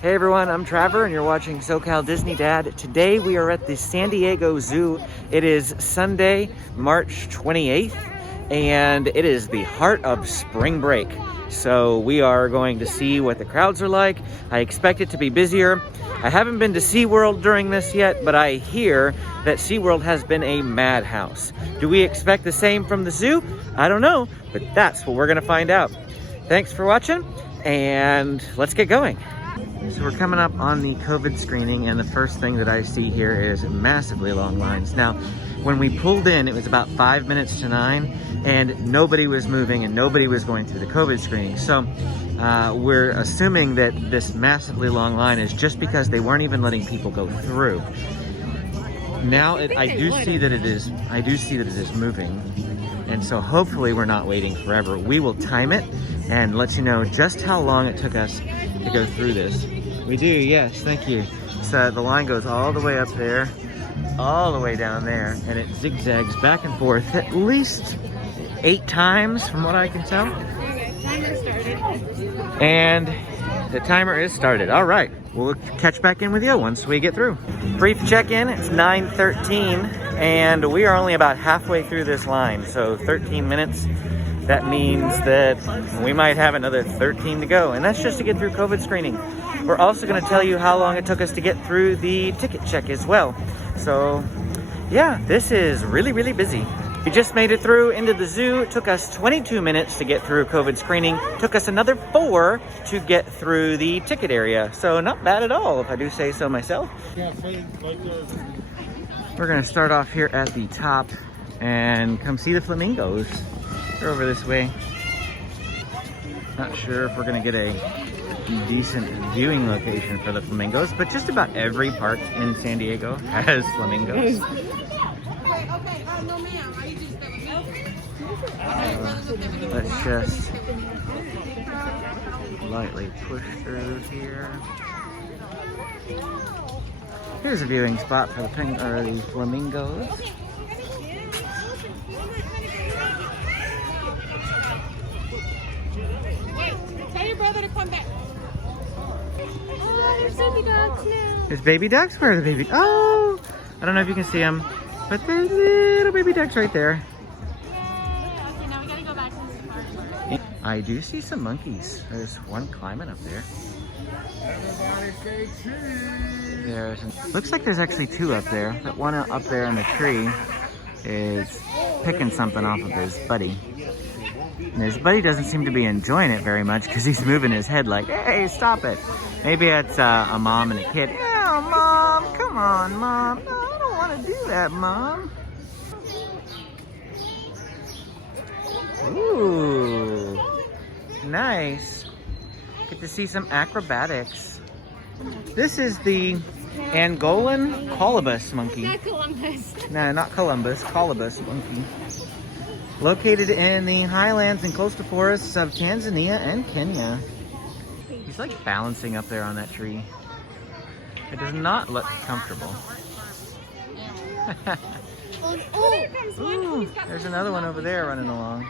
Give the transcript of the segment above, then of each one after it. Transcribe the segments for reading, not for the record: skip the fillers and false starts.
Hey everyone, I'm Trevor and you're watching SoCal Disney Dad. Today we are at the San Diego Zoo. It is Sunday, March 28th, and it is the heart of spring break. So we are going to see what the crowds are like. I expect it to be busier. I haven't been to SeaWorld during this yet, but I hear that SeaWorld has been a madhouse. Do we expect the same from the zoo? I don't know, but that's what we're gonna find out. Thanks for watching, and let's get going. So we're coming up on the COVID screening, and the first thing that I see here is massively long lines. Now, when we pulled in, it was about 5 minutes to 9, and nobody was moving and nobody was going through the COVID screening. So we're assuming that this massively long line is just because they weren't even letting people go through. Now I do see that it is moving, and so hopefully we're not waiting forever. We will time it and let you know just how long it took us to go through this. We do, yes, thank you. So the line goes all the way up there, all the way down there, and it zigzags back and forth at least 8 times from what I can tell. Okay, timer started. And the timer is started. All right, we'll catch back in with you once we get through. Brief check-in, it's 9:13, and we are only about halfway through this line, so 13 minutes. That means that we might have another 13 to go, and that's just to get through COVID screening. We're also going to tell you how long it took us to get through the ticket check as well. So yeah, this is really, really busy. We just made it through into the zoo. It took us 22 minutes to get through COVID screening. It took us another 4 to get through the ticket area. So not bad at all, if I do say so myself. We're going to start off here at the top and come see the flamingos. They're over this way. Not sure if we're going to get a decent viewing location for the flamingos, but just about every park in San Diego has flamingos. Let's just lightly push through here. Here's a viewing spot for the flamingos. Tell your brother to come back. Oh, there's baby ducks now. There's baby ducks? Where are the baby? Oh, I don't know if you can see them, but there's little baby ducks right there. Okay, now we gotta go back to the safari. I do see some monkeys. There's one climbing up there. Looks like there's actually 2 up there. That one up there in the tree is picking something off of his buddy. And his buddy doesn't seem to be enjoying it very much because he's moving his head like, hey, stop it. Maybe it's a mom and a kid. Yeah, Mom, come on, Mom. No, I don't want to do that, Mom. Ooh, nice. Get to see some acrobatics. This is the Angolan Qualibus monkey. Not Columbus. No, not Columbus, Qualibus monkey. Located in the highlands and coastal forests of Tanzania and Kenya. He's like balancing up there on that tree. It does not look comfortable. Ooh, there's another one over there running along.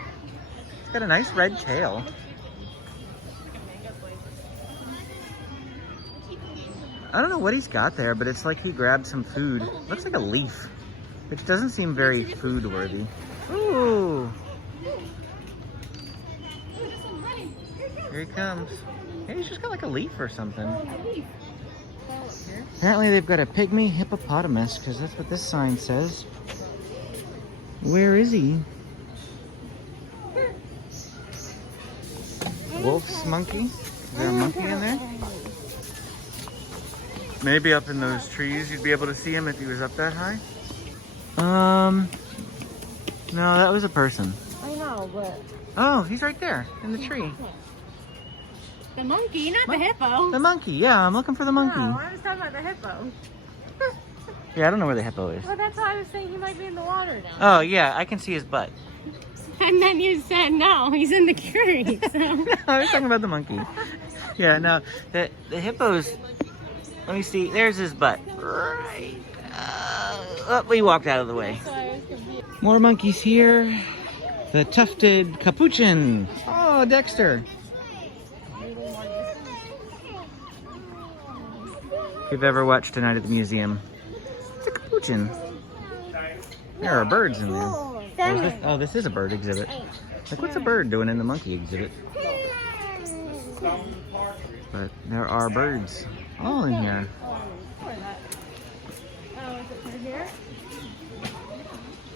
It's got a nice red tail. I don't know what he's got there, but it's like he grabbed some food. Looks like a leaf, which doesn't seem very food worthy. Ooh! Here he comes. Hey, he's just got like a leaf or something. Apparently they've got a pygmy hippopotamus, because that's what this sign says. Where is he? Wolf's monkey? Is there a monkey in there? Maybe up in those trees you'd be able to see him if he was up that high. No, that was a person. I know, but... Oh, he's right there in the tree. The monkey, not the hippo. The monkey, yeah, I'm looking for the monkey. No, I was talking about the hippo. Yeah, I don't know where the hippo is. Well, that's why I was saying he might be in the water now. Oh, yeah, I can see his butt. And then you said, no, he's in the creek. So. No, I was talking about the monkey. Yeah, no, the hippos, let me see, there's his butt. Right. Oh, we walked out of the way. More monkeys here. The tufted capuchin. Oh, Dexter. If you've ever watched A Night at the Museum. It's a capuchin. There are birds in there. Oh, this is a bird exhibit. Like, what's a bird doing in the monkey exhibit? But there are birds all in here.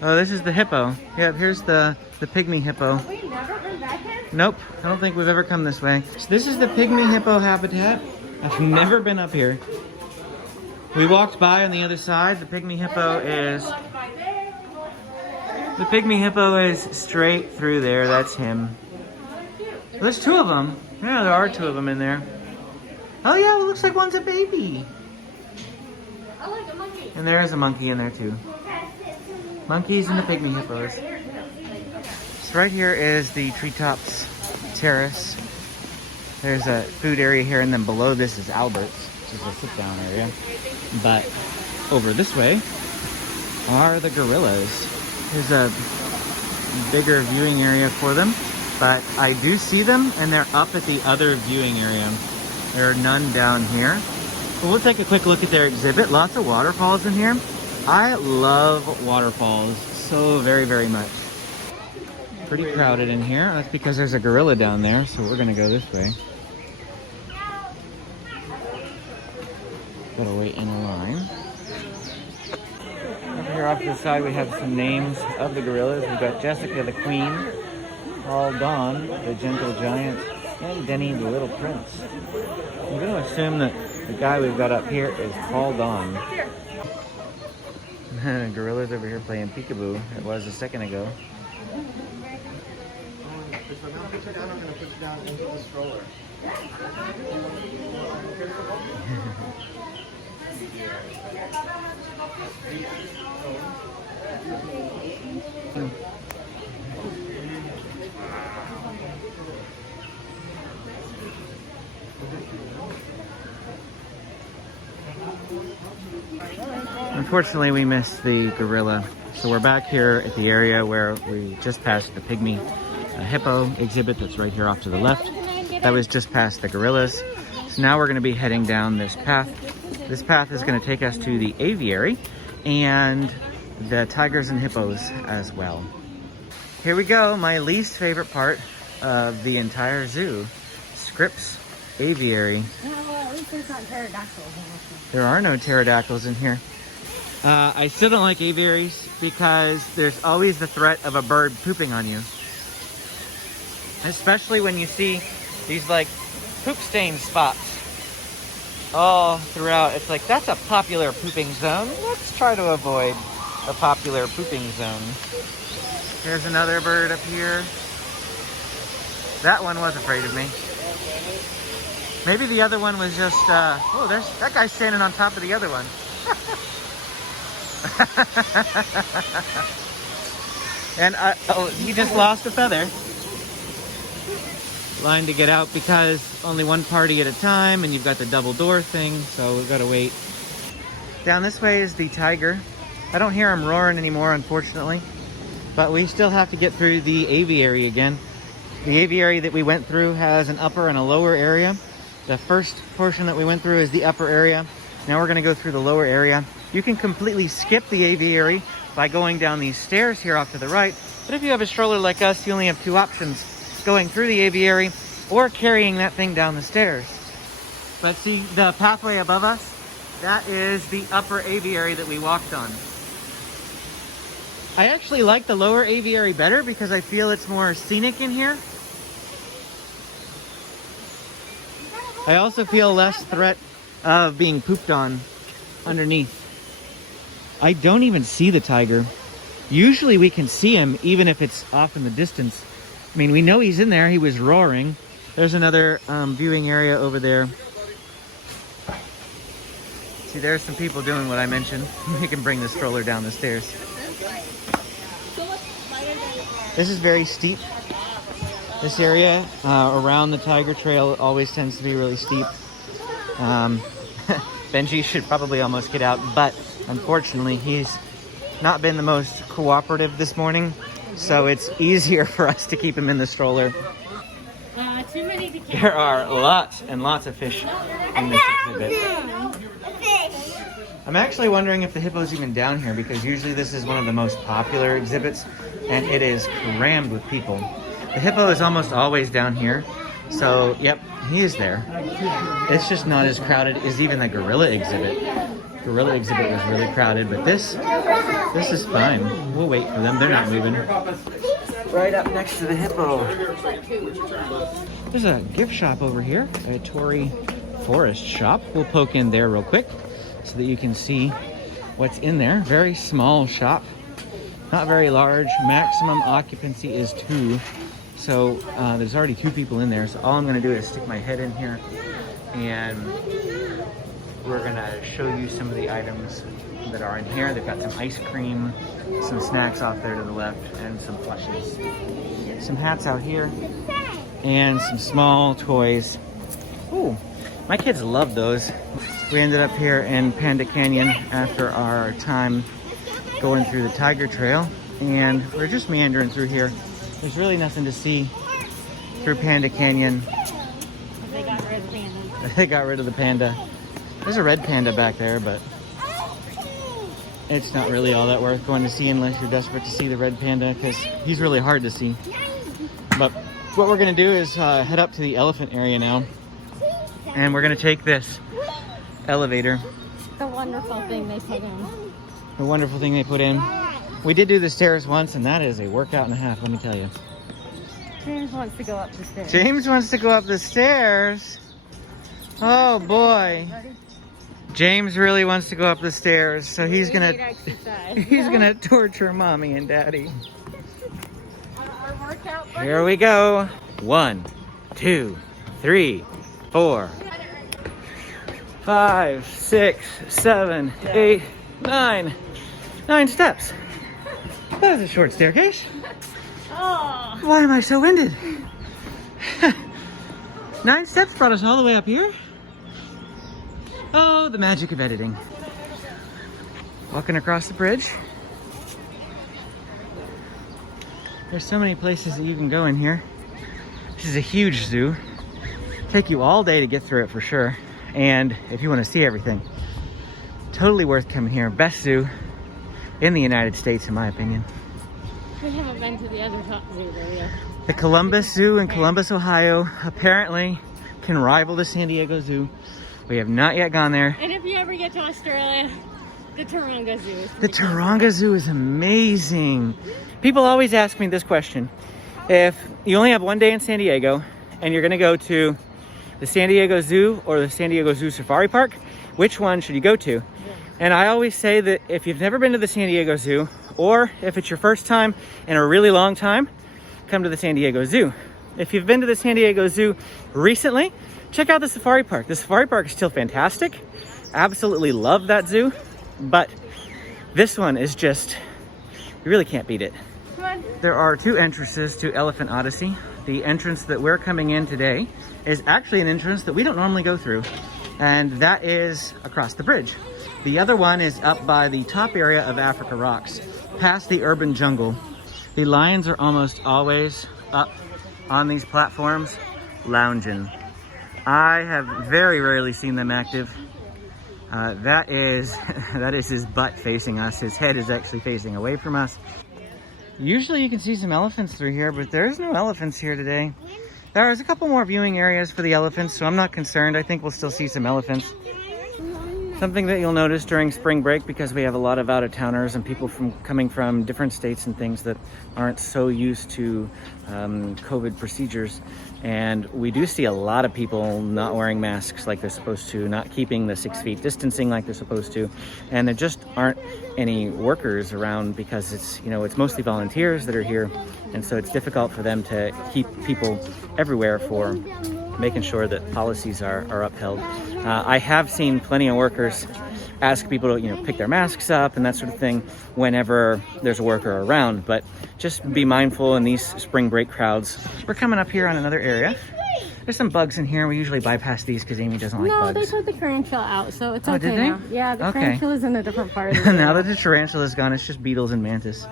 Oh, this is the hippo. Yep, here's the pygmy hippo. Have we never been back here? Nope, I don't think we've ever come this way. So this is the pygmy hippo habitat. I've never been up here. We walked by on the other side. The pygmy hippo is straight through there. That's him. There's two of them. Yeah, there are two of them in there. Oh yeah, it looks like one's a baby. I like a monkey. And there's a monkey in there too. Monkeys and the pygmy hippos. So right here is the Treetops Terrace. There's a food area here, and then below this is Albert's, which is a sit-down area. But over this way are the gorillas. There's a bigger viewing area for them, but I do see them, and they're up at the other viewing area. There are none down here. But we'll take a quick look at their exhibit. Lots of waterfalls in here. I love waterfalls so very, very much. Pretty crowded in here. That's because there's a gorilla down there, so we're gonna go this way. Gotta wait in a line. Over here off to the side we have some names of the gorillas. We've got Jessica the Queen, Paul Don, the Gentle Giant, and Denny the Little Prince. I'm gonna assume that the guy we've got up here is Paul Don. Gorillas over here playing peekaboo. It was a second ago. Unfortunately, we missed the gorilla, so we're back here at the area where we just passed the pygmy hippo exhibit that's right here off to the left. That was just past the gorillas. So now we're going to be heading down this path. This path is going to take us to the aviary and the tigers and hippos as well. Here we go, my least favorite part of the entire zoo, Scripps Aviary. Well, at least there's not pterodactyls in this. There are no pterodactyls in here. I still don't like aviaries because there's always the threat of a bird pooping on you. Especially when you see these like poop stain spots all throughout. It's like, that's a popular pooping zone. Let's try to avoid a popular pooping zone. There's another bird up here. That one was afraid of me. Maybe the other one was just, oh, there's that guy standing on top of the other one. And oh, he just lost a feather. Line to get out because only one party at a time, and you've got the double door thing, so we've got to wait. Down this way is the tiger. I don't hear him roaring anymore, unfortunately, but we still have to get through the aviary again. The aviary that we went through has an upper and a lower area. The first portion that we went through is the upper area. Now we're going to go through the lower area. You can completely skip the aviary by going down these stairs here off to the right, but if you have a stroller like us, you only have two options: going through the aviary or carrying that thing down the stairs. But see the pathway above us? That is the upper aviary that we walked on. I actually like the lower aviary better because I feel it's more scenic in here. I also feel less threat of being pooped on underneath. I don't even see the tiger. Usually we can see him even if it's off in the distance. I mean, we know he's in there. He was roaring. There's another viewing area over there. See, there's some people doing what I mentioned. You can bring the stroller down the stairs. This is very steep. This area around the tiger trail always tends to be really steep. Benji should probably almost get out, but unfortunately he's not been the most cooperative this morning, so it's easier for us to keep him in the stroller. Too many to carry. There are lots and lots of fish in this exhibit. I'm actually wondering if the hippo's even down here, because usually this is one of the most popular exhibits and it is crammed with people. The hippo is almost always down here. So, yep, he is there. It's just not as crowded as even the gorilla exhibit. Gorilla exhibit was really crowded, but this is fine. We'll wait for them. They're not moving. Right up next to the hippo. There's a gift shop over here, a Tory Forest shop. We'll poke in there real quick so that you can see what's in there. Very small shop, not very large. Maximum occupancy is 2. So there's already 2 people in there. So all I'm gonna do is stick my head in here and we're gonna show you some of the items that are in here. They've got some ice cream, some snacks off there to the left, and some plushies. Some hats out here, and some small toys. Ooh, my kids love those. We ended up here in Panda Canyon after our time going through the Tiger Trail, and we're just meandering through here. There's really nothing to see through Panda Canyon. They got rid of pandas. They got rid of the panda. There's a red panda back there, but it's not really all that worth going to see unless you're desperate to see the red panda, because he's really hard to see. But what we're gonna do is head up to the elephant area now, and we're gonna take this elevator. The wonderful thing they put in. The wonderful thing they put in. We did do the stairs once, and that is a workout and a half, let me tell you. James wants to go up the stairs. James wants to go up the stairs. Oh boy. James really wants to go up the stairs, so he's gonna torture mommy and daddy. Here we go. 1, 2, 3, 4, 5, 6, 7, 8, 9. 9 steps. That is a short staircase. Oh. Why am I so winded? 9 steps brought us all the way up here. Oh, the magic of editing. Walking across the bridge. There's so many places that you can go in here. This is a huge zoo. Take you all day to get through it for sure. And if you want to see everything, totally worth coming here. Best zoo in the United States, in my opinion. We haven't been to the other top zoo though yet. The Columbus Zoo in Columbus, Ohio, apparently can rival the San Diego Zoo. We have not yet gone there. And if you ever get to Australia, the Taronga Zoo is The Taronga Zoo is amazing. People always ask me this question. If you only have one day in San Diego and you're gonna go to the San Diego Zoo or the San Diego Zoo Safari Park, which one should you go to? Yeah. And I always say that if you've never been to the San Diego Zoo, or if it's your first time in a really long time, come to the San Diego Zoo. If you've been to the San Diego Zoo recently, check out the Safari Park. The Safari Park is still fantastic. Absolutely love that zoo. But this one is just, you really can't beat it. Come on. There are 2 entrances to Elephant Odyssey. The entrance that we're coming in today is actually an entrance that we don't normally go through. And that is across the bridge. The other one is up by the top area of Africa Rocks, past the urban jungle. The lions are almost always up on these platforms, lounging. I have very rarely seen them active. That is his butt facing us. His head is actually facing away from us. Usually you can see some elephants through here, but there's no elephants here today. There's a couple more viewing areas for the elephants, so I'm not concerned. I think we'll still see some elephants. Something that you'll notice during spring break, because we have a lot of out-of-towners and people coming from different states and things that aren't so used to COVID procedures. And we do see a lot of people not wearing masks like they're supposed to, not keeping the 6 feet distancing like they're supposed to. And there just aren't any workers around because it's mostly volunteers that are here. And so it's difficult for them to keep people everywhere for making sure that policies are upheld. I have seen plenty of workers ask people to pick their masks up and that sort of thing whenever there's a worker around, but just be mindful in these spring break crowds. We're coming up here on another area. There's some bugs in here. We usually bypass these because Amy doesn't like bugs. No, they put the tarantula out, so it's okay. did they? Now. Yeah, the tarantula's in a different part of the zoo. Now that the tarantula's gone, it's just beetles and mantis.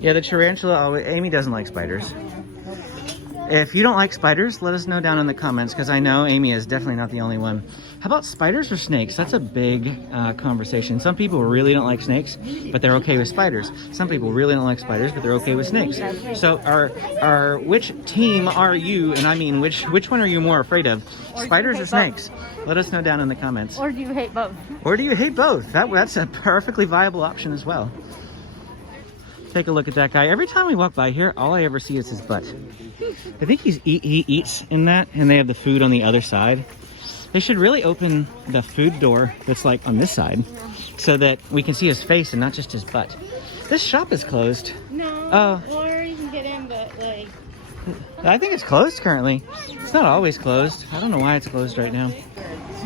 Yeah, the tarantula, Amy doesn't like spiders. If you don't like spiders, let us know down in the comments, because I know Amy is definitely not the only one. How about spiders or snakes? That's a big conversation. Some people really don't like snakes, but they're okay with spiders. Some people really don't like spiders, but they're okay with snakes. So which team are you, and I mean which one are you more afraid of? Spiders or snakes? Let us know down in the comments. Or do you hate both? Or do you hate both? That's a perfectly viable option as well. Take a look at that guy. Every time we walk by here, all I ever see is his butt. I think he eats in that, and they have the food on the other side. They should really open the food door that's like on this side, so that we can see his face and not just his butt. This shop is closed. No. Or you can get in, but like... I think it's closed currently. It's not always closed. I don't know why it's closed right now.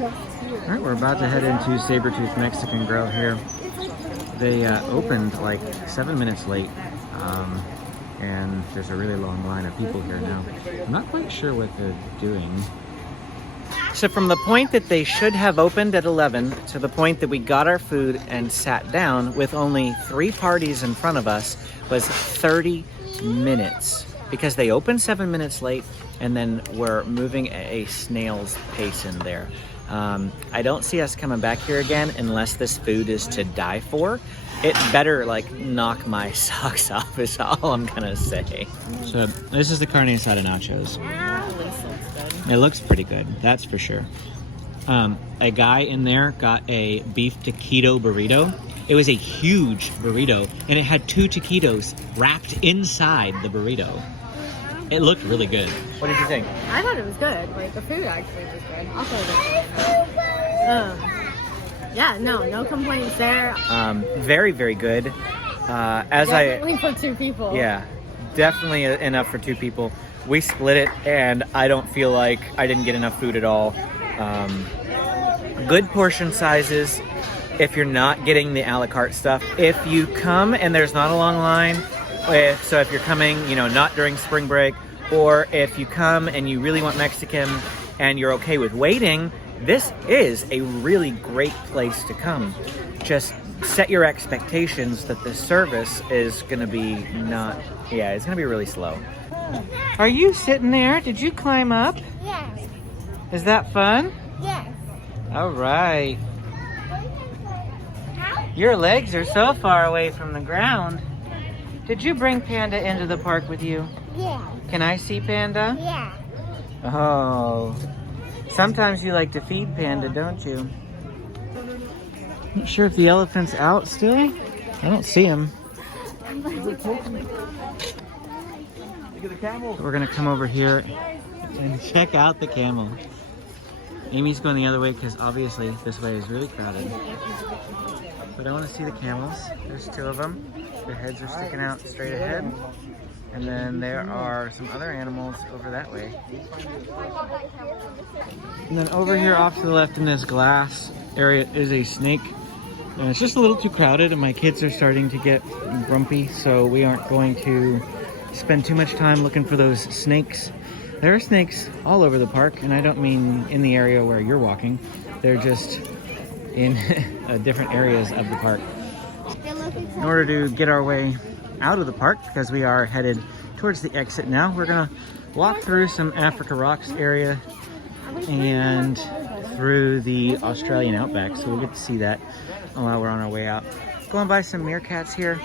All right, we're about to head into Sabretooth Mexican Grill here. They opened like 7 minutes late, and there's a really long line of people here now. I'm not quite sure what they're doing. So from the point that they should have opened at 11 to the point that we got our food and sat down with only 3 parties in front of us was 30 minutes. Because they opened 7 minutes late and then we're moving at a snail's pace in there. I don't see us coming back here again unless this food is to die for. It better like knock my socks off is all I'm gonna say. So this is the carne asada nachos. It looks pretty good, that's for sure. A guy in there got a beef taquito burrito. It was a huge burrito and it had 2 taquitos wrapped inside the burrito. It looked really good. What did you think? I thought it was good. Like, the food actually was good. I'll say that. Yeah, no complaints there. Very, very good. Definitely for 2 people. Yeah, definitely enough for 2 people. We split it, and I don't feel like I didn't get enough food at all. Good portion sizes if you're not getting the a la carte stuff. If you come and there's not a long line, so if you're coming, you know, not during spring break, or if you come and you really want Mexican and you're okay with waiting, this is a really great place to come. Just set your expectations that the service is gonna be it's gonna be really slow. Are you sitting there? Did you climb up? Yes. Is that fun? Yes. All right. Your legs are so far away from the ground. Did you bring Panda into the park with you? Yeah. Can I see Panda? Yeah. Oh. Sometimes you like to feed Panda, don't you? Not sure if the elephant's out still. I don't see him. We're gonna come over here and check out the camel. Amy's going the other way because obviously this way is really crowded. But I want to see the camels. There's 2 of them. Their heads are sticking out straight ahead. And then there are some other animals over that way. And then over here off to the left in this glass area is a snake. And it's just a little too crowded and my kids are starting to get grumpy, so we aren't going to spend too much time looking for those snakes. There are snakes all over the park, and I don't mean in the area where you're walking. They're just in different areas of the park. In order to get our way out of the park, because we are headed towards the exit now, we're gonna walk through some Africa Rocks area and through the Australian outback, so we'll get to see that while we're on our way out. Going by some meerkats here.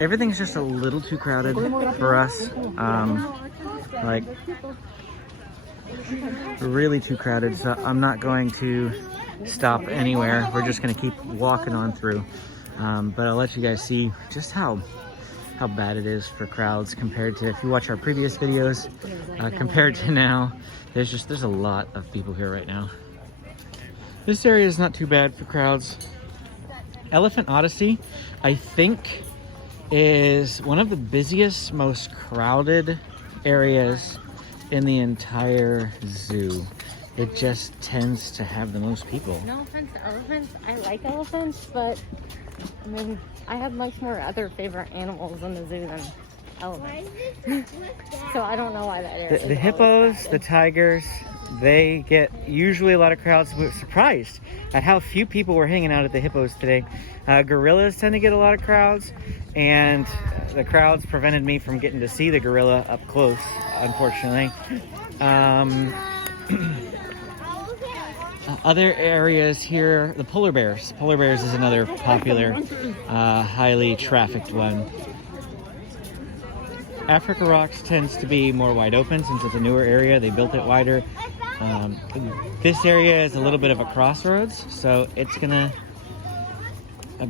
Everything's just a little too crowded for us. Like, really too crowded, so I'm not going to stop anywhere. We're just gonna keep walking on through. But I'll let you guys see just how bad it is for crowds compared to, if you watch our previous videos, compared to now. There's a lot of people here right now. This area is not too bad for crowds. Elephant Odyssey, I think, is one of the busiest, most crowded areas in the entire zoo. It just tends to have the most people. No offense to elephants. I like elephants, but I mean, I have much more other favorite animals in the zoo than elephants. So I don't know why that area. The hippos, the tigers, they get usually a lot of crowds. We were surprised at how few people were hanging out at the hippos today. Gorillas tend to get a lot of crowds, and the crowds prevented me from getting to see the gorilla up close, unfortunately. Other areas here, the polar bears. Polar bears is another popular, highly trafficked one. Africa Rocks tends to be more wide open since it's a newer area. They built it wider. This area is a little bit of a crossroads, so it's gonna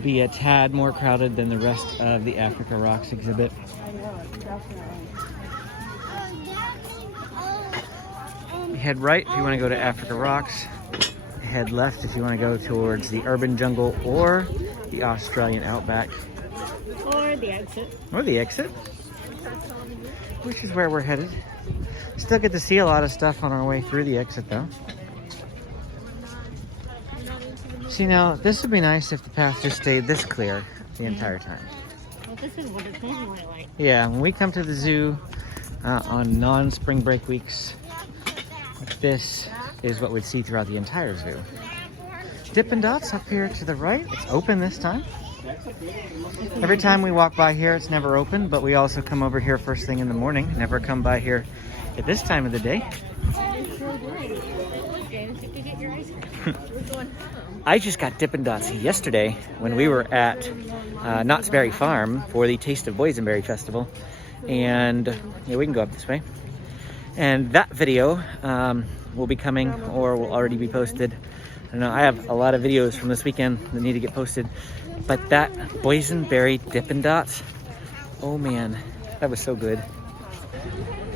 be a tad more crowded than the rest of the Africa Rocks exhibit. Head right if you want to go to Africa Rocks. Head left if you want to go towards the urban jungle or the Australian outback. Or the exit. Or the exit. Which is where we're headed. Still get to see a lot of stuff on our way through the exit though. See, now this would be nice if the path just stayed this clear the entire time. Well, this is what it's normally like. Yeah, when we come to the zoo on non-spring break weeks, this is what we'd see throughout the entire zoo. Dippin' Dots up here to the right. It's open this time. Every time we walk by here, it's never open, but we also come over here first thing in the morning. Never come by here at this time of the day. I just got Dippin' Dots yesterday when we were at Knott's Berry Farm for the Taste of Boysenberry Festival. And yeah, we can go up this way. And that video will be coming or will already be posted. I don't know, I have a lot of videos from this weekend that need to get posted. But that Boysenberry Dippin' Dots, oh man, that was so good.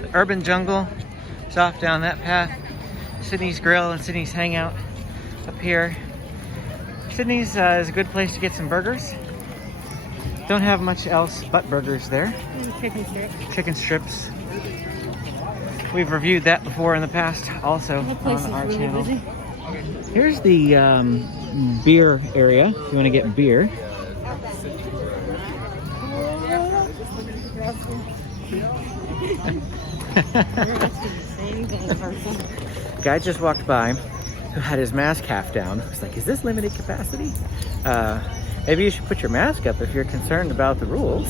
The urban jungle is off down that path. Sydney's Grill and Sydney's Hangout up here. Sydney's is a good place to get some burgers. Don't have much else but burgers there. And chicken strips. Chicken strips. We've reviewed that before in the past also on our channel. Busy. Here's the beer area if you want to get beer. Guy just walked by who had his mask half down. I was like, is this limited capacity? Maybe you should put your mask up if you're concerned about the rules.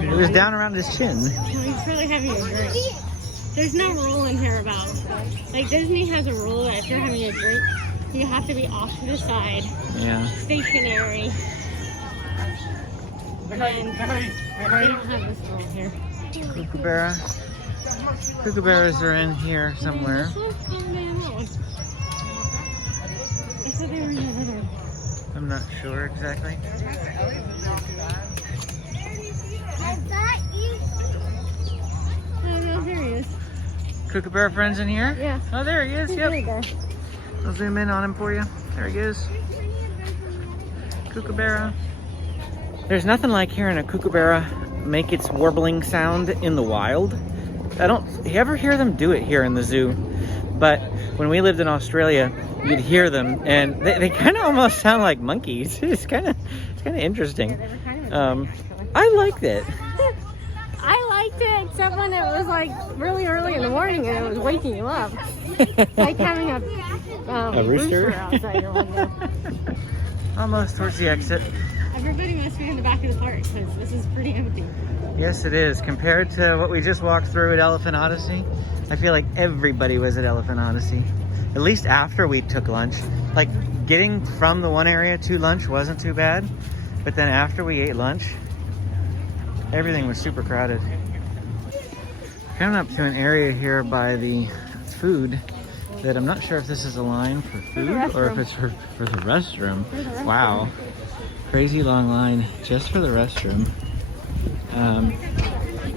It was down around his chin. He's really having a drink. There's no rule in here about, like, Disney has a rule that if you're having a drink, you have to be off to the side. Yeah. Stationary. And they don't have this rule here. Kookaburra. Kookaburras are in here somewhere. I thought they were in the other. I'm not sure exactly. Oh, no, there he is. Kookaburra friends in here? Yeah. Oh, there he is. There you Yep. go. I'll zoom in on him for you. There he is. Kookaburra. There's nothing like hearing a kookaburra make its warbling sound in the wild. You ever hear them do it here in the zoo? But when we lived in Australia, you'd hear them, and they kind of almost sound like monkeys. It's kind of interesting. Yeah, they were kind of annoying, actually. I liked it. I liked it, except when it was like really early in the morning and it was waking you up. Like having a rooster outside your window. Almost towards the exit. Everybody must be in the back of the park because this is pretty empty. Yes, it is. Compared to what we just walked through at Elephant Odyssey, I feel like everybody was at Elephant Odyssey. At least after we took lunch. Like, getting from the one area to lunch wasn't too bad. But then after we ate lunch, everything was super crowded. Coming up to an area here by the food that I'm not sure if this is a line for food or if it's for the restroom. Wow. Crazy long line just for the restroom.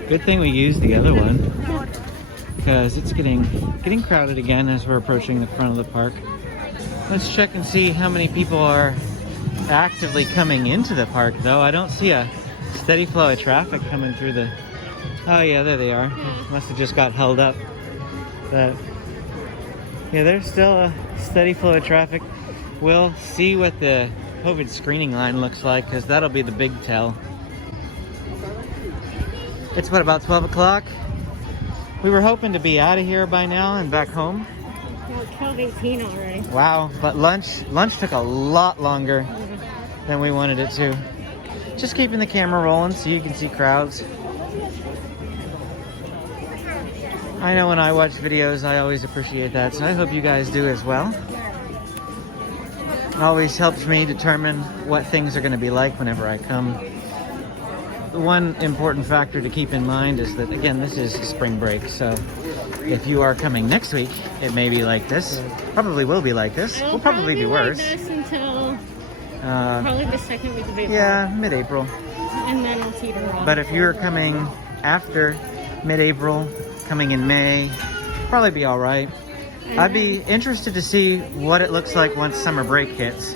Good thing we used the other one because it's getting crowded again as we're approaching the front of the park. Let's check and see how many people are actively coming into the park though. I don't see a steady flow of traffic coming through the... Oh yeah, there they are. Must have just got held up. But yeah, there's still a steady flow of traffic. We'll see what the COVID screening line looks like because that'll be the big tell. It's what, about 12 o'clock? We were hoping to be out of here by now and back home. Well, it's 12:18 already. Wow, but lunch took a lot longer than we wanted it to. Just keeping the camera rolling so you can see crowds. I know when I watch videos, I always appreciate that, so I hope you guys do as well. It always helps me determine what things are going to be like whenever I come. The one important factor to keep in mind is that, again, this is spring break, so if you are coming next week, it may be like this. Probably will be like this. Will probably be worse. Like this until probably the second week of April. Yeah, mid-April. And then I'll teeter off. But if you're coming after mid-April, coming in May, probably be all right. I'd be interested to see what it looks like once summer break hits.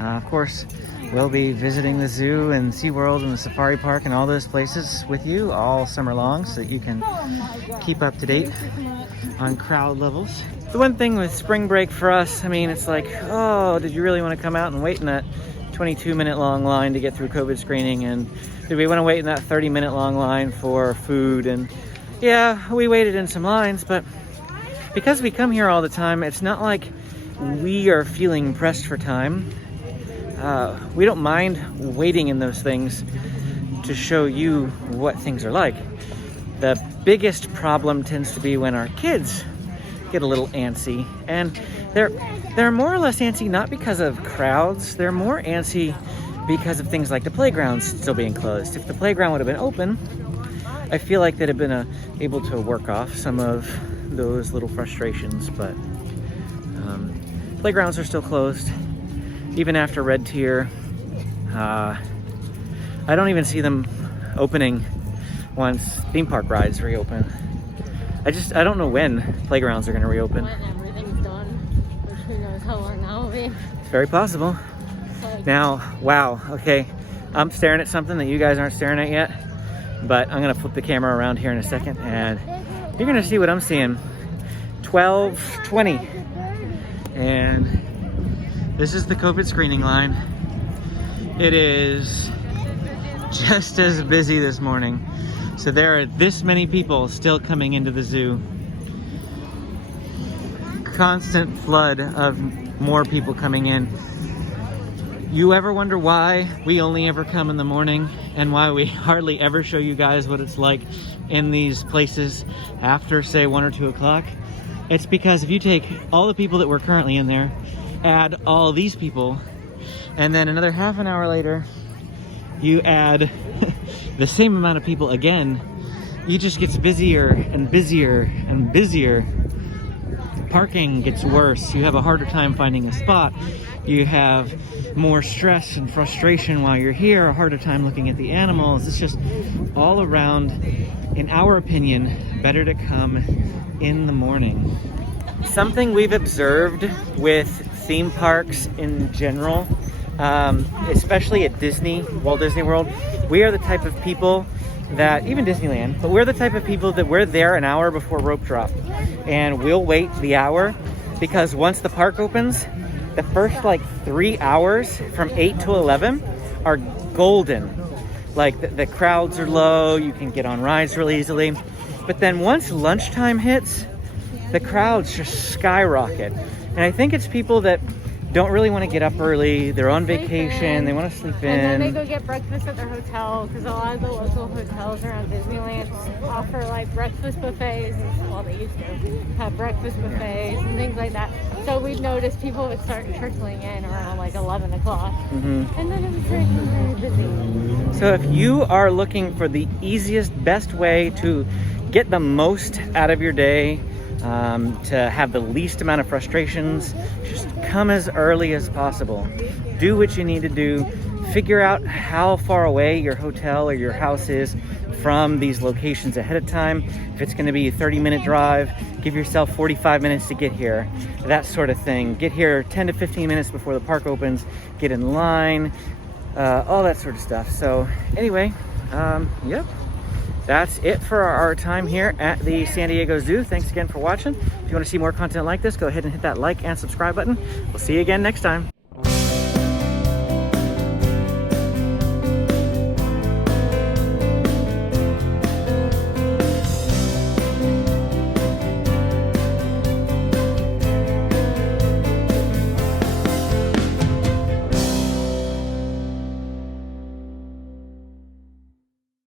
Of course, we'll be visiting the zoo and SeaWorld and the safari park and all those places with you all summer long so that you can keep up to date on crowd levels. The one thing with spring break for us, I mean, it's like, oh, did you really want to come out and wait in that 22-minute long line to get through COVID screening? And did we want to wait in that 30-minute long line for food? And yeah, we waited in some lines, but because we come here all the time, it's not like we are feeling pressed for time. We don't mind waiting in those things to show you what things are like. The biggest problem tends to be when our kids get a little antsy, and they're more or less antsy not because of crowds. They're more antsy because of things like the playgrounds still being closed. If the playground would have been open, I feel like they'd have been able to work off some of those little frustrations, but playgrounds are still closed even after red tier. I don't even see them opening once theme park rides reopen. I don't know when playgrounds are going to reopen. When everything's done, which who knows how long that will be. It's very possible. Now, wow, okay, I'm staring at something that you guys aren't staring at yet, but I'm going to flip the camera around here in a second and you're going to see what I'm seeing. 12:20, and this is the COVID screening line. It is just as busy this morning. So there are this many people still coming into the zoo. Constant flood of more people coming in. You ever wonder why we only ever come in the morning and why we hardly ever show you guys what it's like in these places after, say, 1 or 2 o'clock? It's because if you take all the people that were currently in there, add all these people, and then another half an hour later, you add the same amount of people again, it just gets busier and busier and busier. Parking gets worse. You have a harder time finding a spot. You have more stress and frustration while you're here, a harder time looking at the animals. It's just all around, in our opinion, better to come in the morning. Something we've observed with theme parks in general, especially at Disney, Walt Disney World, we are the type of people that, even Disneyland, but we're the type of people that we're there an hour before rope drop. And we'll wait the hour because once the park opens, the first like 3 hours from 8 to 11 are golden. Like the crowds are low, you can get on rides really easily. But then once lunchtime hits, the crowds just skyrocket. And I think it's people that don't really want to get up early, they're on vacation, they want to sleep in. And then they go get breakfast at their hotel, because a lot of the local hotels around Disneyland offer like breakfast buffets, well, they used to have breakfast buffets and things like that. So we've noticed people would start trickling in around like 11 o'clock. And then it was very busy. So if you are looking for the easiest, best way to get the most out of your day, to have the least amount of frustrations, just come as early as possible. Do what you need to do. Figure out how far away your hotel or your house is from these locations ahead of time. If it's going to be a 30-minute drive, give yourself 45 minutes to get here. That sort of thing. Get here 10 to 15 minutes before the park opens. Get in line. All that sort of stuff. So anyway, yep. That's it for our time here at the San Diego Zoo. Thanks again for watching. If you want to see more content like this, go ahead and hit that like and subscribe button. We'll see you again next time.